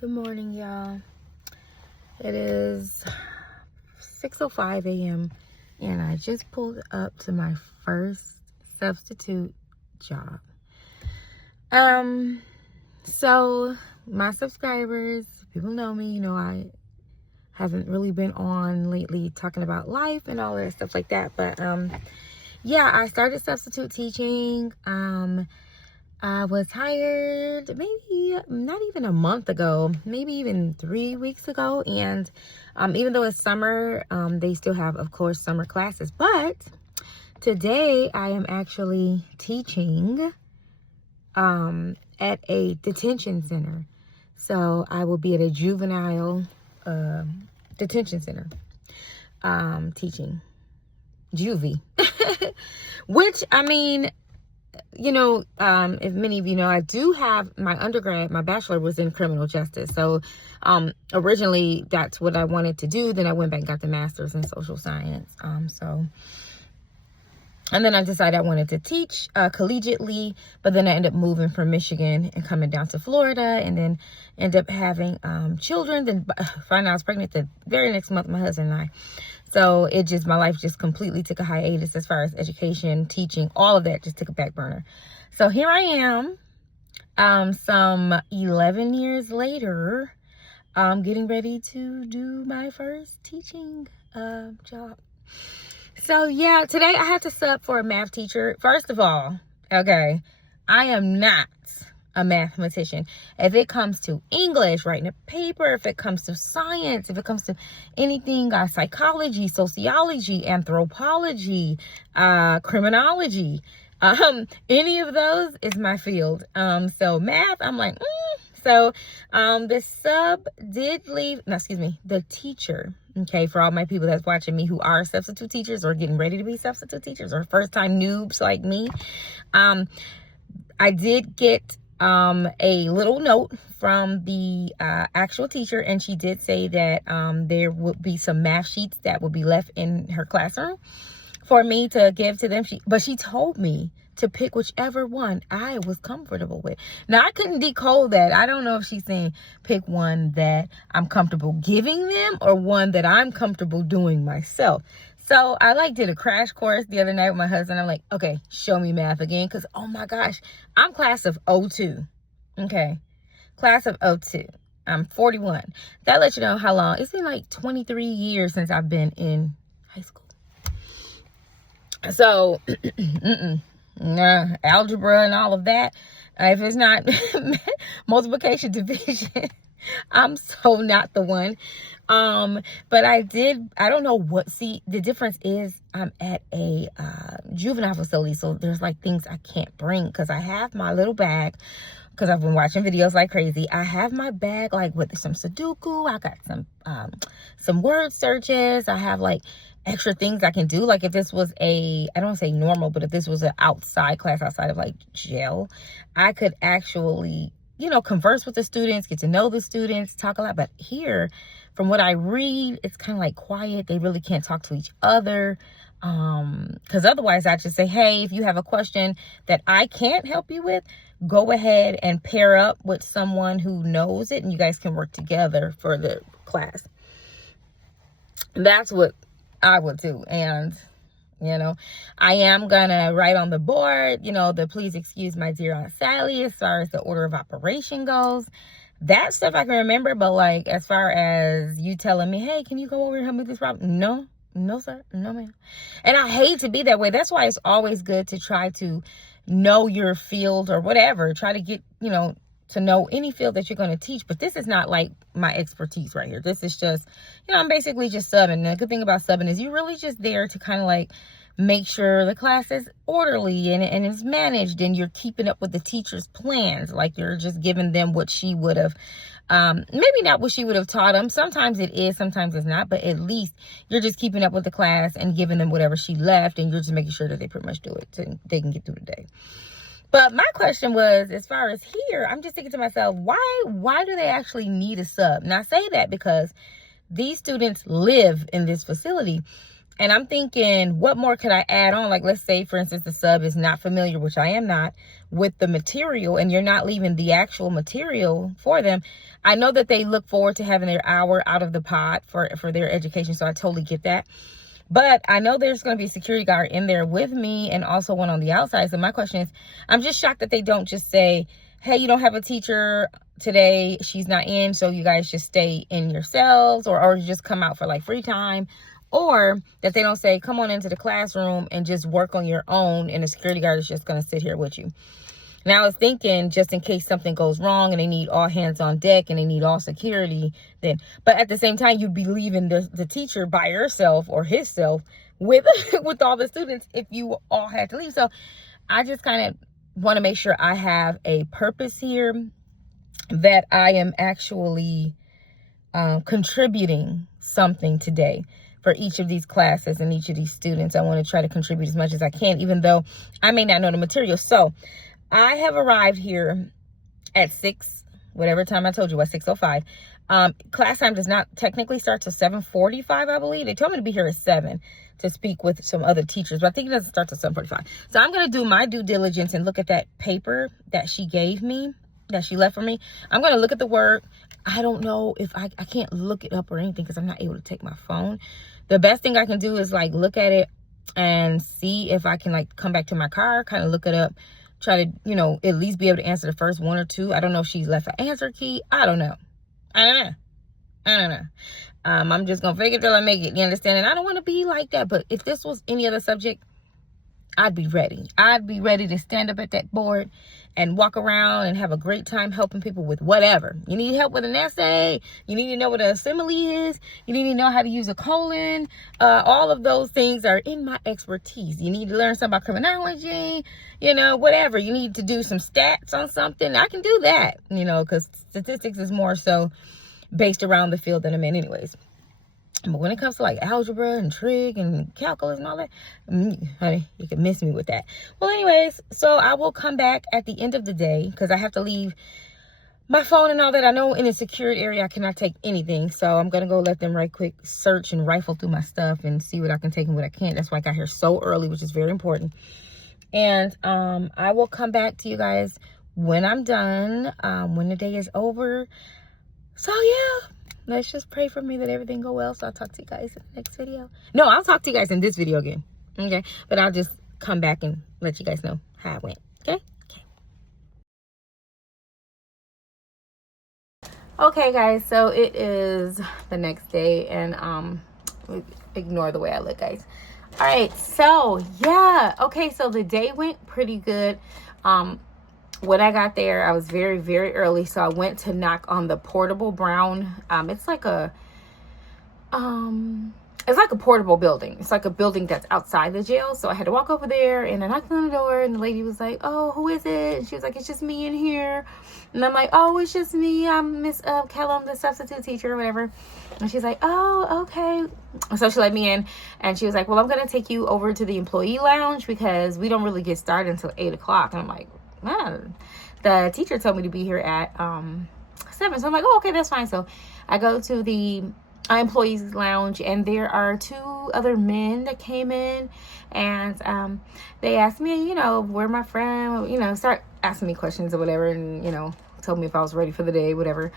Good morning, y'all. It is 6:05 a.m. and I just pulled up to my first substitute job. So my subscribers, people know me, I haven't really been on lately talking about life and all that stuff like that. But yeah, I started substitute teaching. I was hired maybe not even a month ago, maybe even 3 weeks ago. And even though it's summer, they still have, of course, summer classes. But today I am actually teaching at a detention center. So I will be at a juvenile detention center teaching juvie. Which, I mean, if many of you know, I do have my undergrad, my bachelor was in criminal justice. So originally that's what I wanted to do. Then I went back and got the master's in social science. And then I decided I wanted to teach collegiately, but then I ended up moving from Michigan and coming down to Florida, and then ended up having children. Then found out I was pregnant the very next month, my husband and I. So my life just completely took a hiatus as far as education, teaching, all of that just took a back burner. So here I am, some 11 years later, getting ready to do my first teaching job. So yeah, today I had to sub for a math teacher. First of all, okay, I am not a mathematician. If it comes to English, writing a paper, if it comes to science, if it comes to anything, psychology, sociology, anthropology, criminology, any of those is my field. So math, I'm like, So the teacher, okay, for all my people that's watching me who are substitute teachers or getting ready to be substitute teachers or first time noobs like me, I did get a little note from the actual teacher, and she did say that there would be some math sheets that would be left in her classroom for me to give to them. But she told me to pick whichever one I was comfortable with. Now, I couldn't decode that. I don't know if she's saying pick one that I'm comfortable giving them or one that I'm comfortable doing myself. So I did a crash course the other night with my husband. I'm like, okay, show me math again. Because, oh my gosh, I'm class of 02. Okay, class of 02. I'm 41. That lets you know how long. It's been like 23 years since I've been in high school. So, algebra and all of that. If it's not multiplication, division, I'm so not the one. But I don't know the difference is I'm at a juvenile facility. So there's things I can't bring because I have my little bag because I've been watching videos like crazy. I have my bag with some Sudoku. I got some word searches. I have extra things I can do. If this was I don't say normal, but if this was an outside class outside of jail, I could actually, converse with the students, get to know the students, talk a lot. But here, from what I read, it's kind of quiet. They really can't talk to each other. Because otherwise I just say, hey, if you have a question that I can't help you with, go ahead and pair up with someone who knows it and you guys can work together for the class. That's what I would do. And I am gonna write on the board, the please excuse my dear Aunt Sally as far as the order of operation goes. That stuff I can remember, but as far as you telling me, hey, can you go over and help me with this problem? No, sir. No, ma'am. And I hate to be that way. That's why it's always good to try to know your field or whatever. Try to get, to know any field that you're going to teach. But this is not my expertise right here. This is just, I'm basically just subbing. And the good thing about subbing is you're really just there to kind of make sure the class is orderly and is managed and you're keeping up with the teacher's plans. You're just giving them what she would have, maybe not what she would have taught them. Sometimes it is, sometimes it's not, but at least you're just keeping up with the class and giving them whatever she left, and you're just making sure that they pretty much do it so they can get through the day. But my question was, as far as here, I'm just thinking to myself, why do they actually need a sub? And I say that because these students live in this facility. And I'm thinking, what more could I add on? Like, let's say, for instance, the sub is not familiar, which I am not, with the material, and you're not leaving the actual material for them. I know that they look forward to having their hour out of the pot for their education, so I totally get that. But I know there's going to be a security guard in there with me and also one on the outside. So my question is, I'm just shocked that they don't just say, hey, you don't have a teacher today. She's not in. So you guys just stay in yourselves, or you just come out for like free time. Or that they don't say, come on into the classroom and just work on your own, and the security guard is just going to sit here with you. Now I was thinking, just in case something goes wrong and they need all hands on deck and they need all security, then, but at the same time, you'd be leaving the teacher by herself or himself with with all the students if you all had to leave. So I just kind of want to make sure I have a purpose here, that I am actually contributing something today for each of these classes and each of these students. I want to try to contribute as much as I can, even though I may not know the material. So I have arrived here at 6, whatever time I told you, at 6:05. Class time does not technically start till 7:45, I believe. They told me to be here at 7 to speak with some other teachers, but I think it doesn't start till 7:45. So I'm going to do my due diligence and look at that paper that she gave me, that she left for me. I'm going to look at the work. I don't know if I can't look it up or anything because I'm not able to take my phone. The best thing I can do is like look at it and see if I can like come back to my car, kind of look it up, try to, you know, at least be able to answer the first 1 or 2. I don't know if she's left an answer key. I don't know. I'm just going to fake it till I make it. You understand? And I don't want to be like that. But if this was any other subject, I'd be ready. I'd be ready to stand up at that board and walk around and have a great time helping people with whatever. You need help with an essay. You need to know what an assembly is. You need to know how to use a colon. All of those things are in my expertise. You need to learn something about criminology, you know, whatever. You need to do some stats on something. I can do that, you know, because statistics is more so based around the field that I'm in anyways. But when it comes to like algebra and trig and calculus and all that, honey, you can miss me with that. Well, anyways, so I will come back at the end of the day because I have to leave my phone and all that. I know in a secured area, I cannot take anything. So I'm going to go let them right quick search and rifle through my stuff and see what I can take and what I can't. That's why I got here so early, which is very important. And I will come back to you guys when I'm done, when the day is over. So, yeah. Let's just pray for me that everything go well. So I'll talk to you guys in the next video. No, I'll talk to you guys in this video again. Okay. But I'll just come back and let you guys know how it went. Okay. Okay, guys. So it is the next day, and ignore the way I look, guys. All right. So yeah. Okay. So the day went pretty good. When I got there, I was very, very early. So I went to knock on the portable brown. It's like a portable building. It's like a building that's outside the jail. So I had to walk over there, and I knocked on the door, and the lady was like, oh, who is it? And she was like, it's just me in here. And I'm like, oh, it's just me. I'm Miss Kellum, the substitute teacher or whatever. And she's like, oh, okay. So she let me in, and she was like, well, I'm going to take you over to the employee lounge because we don't really get started until 8 o'clock. And I'm like, man, the teacher told me to be here at 7. So I'm like, oh, okay, that's fine. So I go to the employees lounge, and there are 2 other men that came in, and they asked me, you know, where my friend, you know, start asking me questions or whatever, and, you know, told me if I was ready for the day, whatever.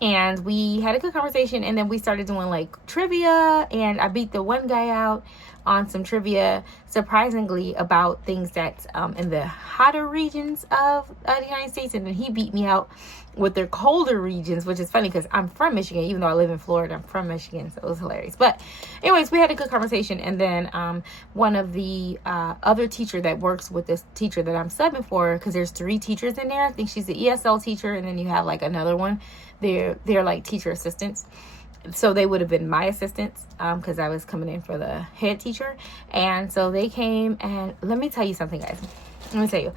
And we had a good conversation, and then we started doing like trivia, and I beat the one guy out on some trivia, surprisingly, about things that's in the hotter regions of the United States, and then he beat me out with their colder regions, which is funny because I'm from Michigan. Even though I live in Florida, I'm from Michigan, so it was hilarious. But anyways, we had a good conversation, and then one of the other teacher that works with this teacher that I'm subbing for, because there's 3 teachers in there. I think she's the ESL teacher, and then you have like another one. They're like teacher assistants. So they would have been my assistants because I was coming in for the head teacher. And so they came, and let me tell you something, guys. Let me tell you,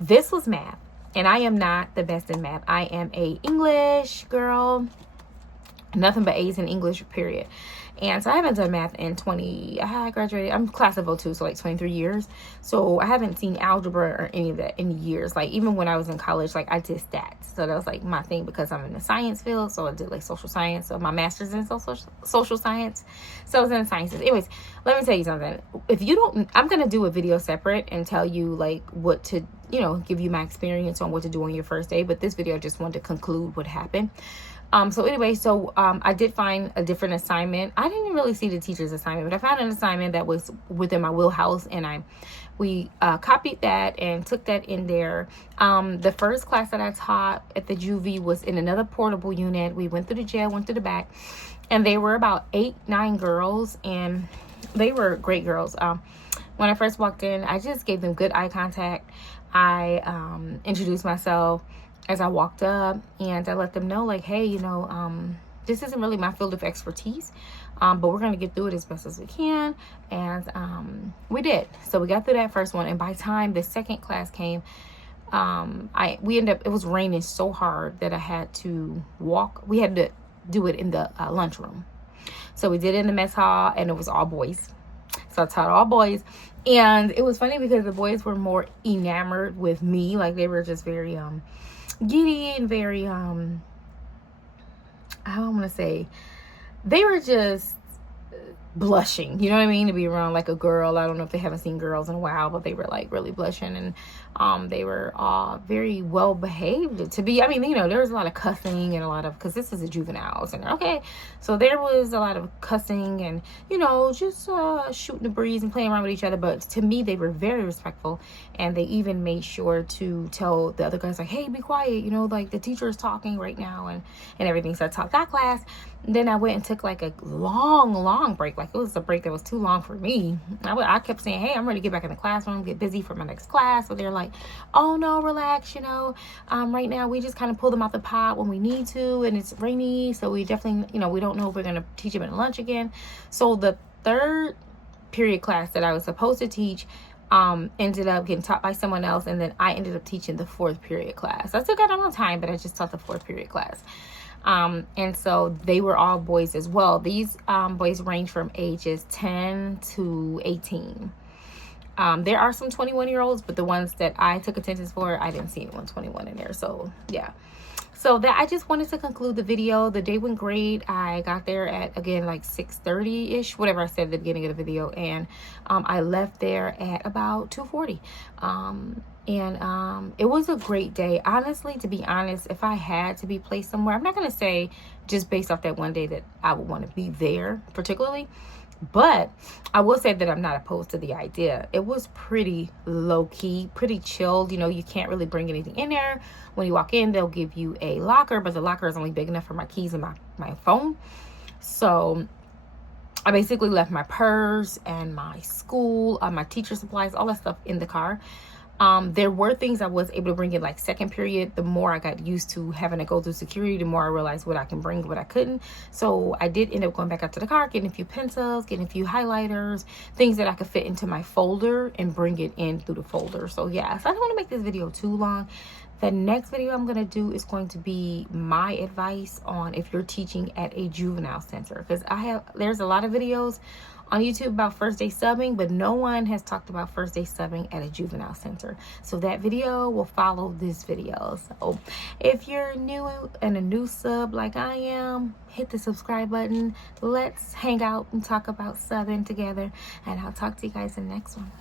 this was math, and I am not the best in math. I am a English girl, Nothing but A's in English, period. And so I haven't done math in I graduated, I'm class of 02, so like 23 years. So I haven't seen algebra or any of that in years. Like even when I was in college, like I did stats. So that was like my thing because I'm in the science field. So I did like social science. So my master's in social science. So I was in the sciences. Anyways, let me tell you something. If you don't, I'm going to do a video separate and tell you like what to, give you my experience on what to do on your first day. But this video just wanted to conclude what happened. So anyway, I did find a different assignment. I didn't really see the teacher's assignment, but I found an assignment that was within my wheelhouse, and we copied that and took that in there. The first class that I taught at the juvie was in another portable unit. We went through the jail, went through the back, and they were about 8-9 girls, and they were great girls. When I first walked in, I just gave them good eye contact. I introduced myself as I walked up, and I let them know like, hey, this isn't really my field of expertise, but we're going to get through it as best as we can. And we did. So we got through that first one, and by the time the second class came, it was raining so hard that I had to walk. We had to do it in the lunchroom. So we did it in the mess hall, and it was all boys. So I taught all boys. And it was funny because the boys were more enamored with me. Like they were just very giddy and very I don't want to say, they were just blushing, you know what I mean, to be around like a girl. I don't know if they haven't seen girls in a while, but they were like really blushing, and they were all very well behaved to be. I mean, there was a lot of cussing and a lot of, because this is a juvenile center, okay, so there was a lot of cussing and just shooting the breeze and playing around with each other. But to me, they were very respectful, and they even made sure to tell the other guys like, hey, be quiet, like the teacher is talking right now, and everything. So I taught that class. Then I went and took like a long break. Like it was a break that was too long for me. I kept saying, hey, I'm ready to get back in the classroom, get busy for my next class. So they're like, oh no, relax, right now we just kind of pull them out the pot when we need to, and it's rainy, so we definitely, we don't know if we're going to teach them at lunch again. So the third period class that I was supposed to teach ended up getting taught by someone else, and then I ended up teaching the fourth period class. I still got on time, but I just taught the fourth period class. And so they were all boys as well. These boys range from ages 10 to 18. There are some 21-year-olds, but the ones that I took attendance for, I didn't see anyone 21 in there. So yeah. So that, I just wanted to conclude the video. The day went great. I got there at, again, like 6:30-ish, whatever I said at the beginning of the video. And I left there at about 2:40. It was a great day. Honestly, to be honest, if I had to be placed somewhere, I'm not going to say just based off that one day that I would want to be there particularly, but I will say that I'm not opposed to the idea. It was pretty low-key, pretty chilled. You can't really bring anything in there. When you walk in, they'll give you a locker, but the locker is only big enough for my keys and my phone. So I basically left my purse and my school, my teacher supplies, all that stuff in the car. There were things I was able to bring in, like second period. The more I got used to having to go through security, the more I realized what I can bring, what I couldn't. So I did end up going back out to the car, getting a few pencils, getting a few highlighters, things that I could fit into my folder and bring it in through the folder. So yeah, so I don't want to make this video too long. The next video I'm going to do is going to be my advice on if you're teaching at a juvenile center, because there's a lot of videos on YouTube about first day subbing, but no one has talked about first day subbing at a juvenile center. So that video will follow this video. So if you're new and a new sub like I am, hit the subscribe button. Let's hang out and talk about subbing together, and I'll talk to you guys in the next one.